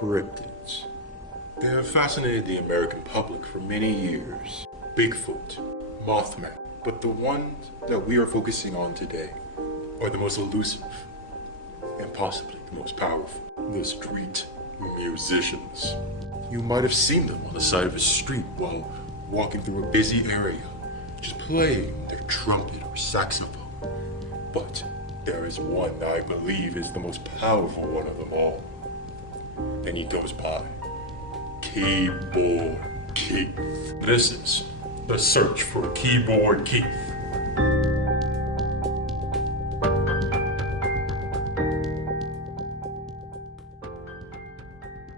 cryptids. They have fascinated the American public for many years. Bigfoot, Mothman, but the ones that we are focusing on today are the most elusive and possibly the most powerful. The street musicians. You might have seen them on the side of a street while walking through a busy area, just playing their trumpet or saxophone. But there is one that I believe is the most powerful one of them all. And he goes by Keyboard Keith. This is the search for Keyboard Keith.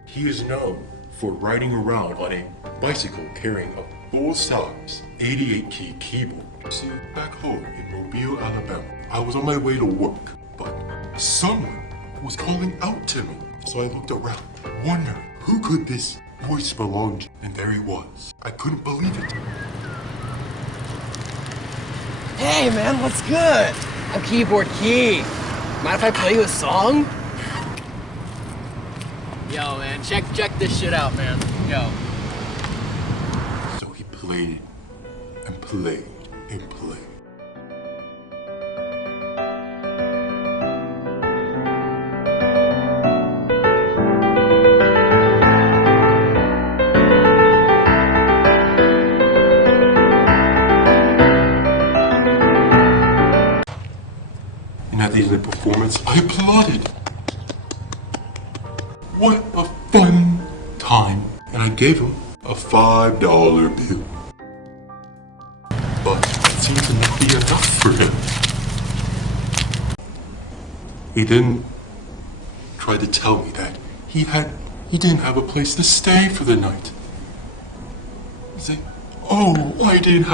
He is known for riding around on a bicycle carrying a full-size 88-key keyboard. See, back home in Mobile, Alabama, I was on my way to work, but someone was calling out to me. So I looked around, wondering who could this voice belong to, and there he was. I couldn't believe it. Hey man, what's good? I'm Keyboard Keith. Mind if I play you a song? Yo man, check this shit out, man. Yo. So he played and played and played. And at the end of the performance, I applauded. What a fun time. And I gave him a $5 bill. But it seemed to not be enough for him. He then tried to tell me that he didn't have a place to stay for the night. He said, "Oh, I don't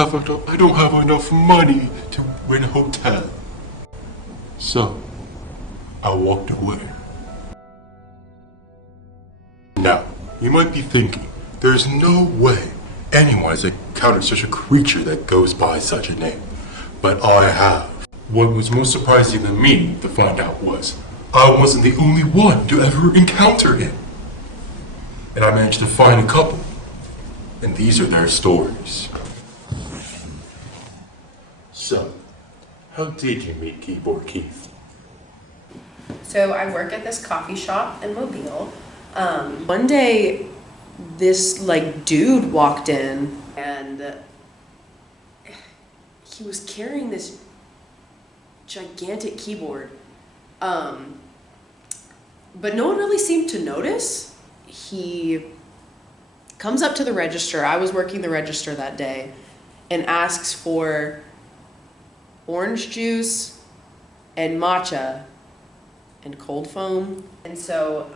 have enough money to rent a hotel." So, I walked away. Now, you might be thinking, there's no way anyone has encountered such a creature that goes by such a name. But I have. What was most surprising to me to find out was, I wasn't the only one to ever encounter him. And I managed to find a couple. And these are their stories. So, how did you meet Keyboard Keith? So I work at this coffee shop in Mobile. One day, this dude walked in and he was carrying this gigantic keyboard. But no one really seemed to notice. He comes up to the register. I was working the register that day, and asks for orange juice and matcha and cold foam. And so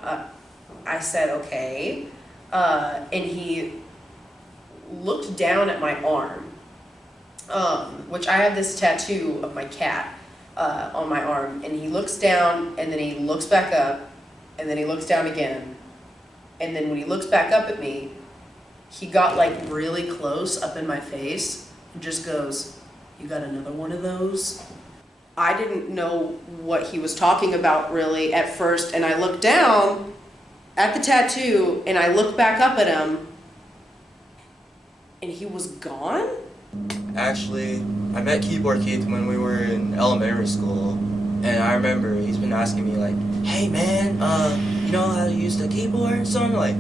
I said, okay. And he looked down at my arm, which I have this tattoo of my cat on my arm. And he looks down, and then he looks back up, and then he looks down again. And then when he looks back up at me, he got really close up in my face and just goes, "You got another one of those?" I didn't know what he was talking about really at first, and I looked down at the tattoo and I looked back up at him and he was gone? Actually, I met Keyboard Keith when we were in elementary school, and I remember he's been asking me "Hey man, you know how to use the keyboard?" So I'm like,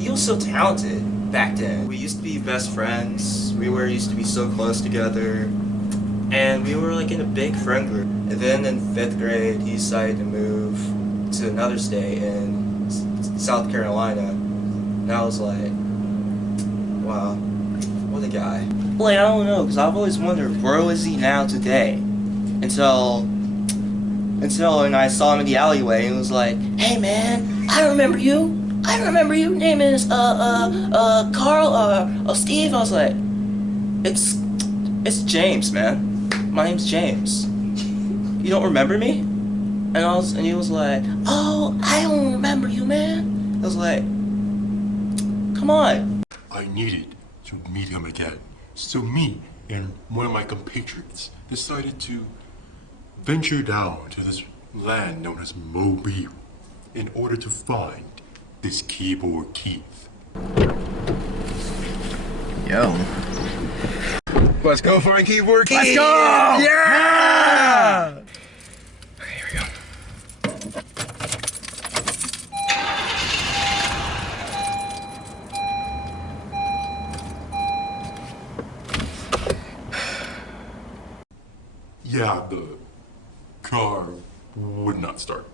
he was so talented back then. We used to be best friends. We used to be so close together. And we were in a big friend group. And then in 5th grade, he decided to move to another state in South Carolina. And I was like, wow, what a guy. I don't know, because I've always wondered, where is he now today? Until when I saw him in the alleyway, and he was like, "Hey man, I remember you. Your name is, Carl, or Steve." I was like, it's James, man. My name's James. You don't remember me? And he was like, "Oh, I don't remember you, man." I was like, come on. I needed to meet him again. So me and one of my compatriots decided to venture down to this land known as Mobile in order to find this keyboard Keith. Yo. Let's go find keyboard Keith. Let's go! Yeah! Okay, here we go. Yeah, the car would not start.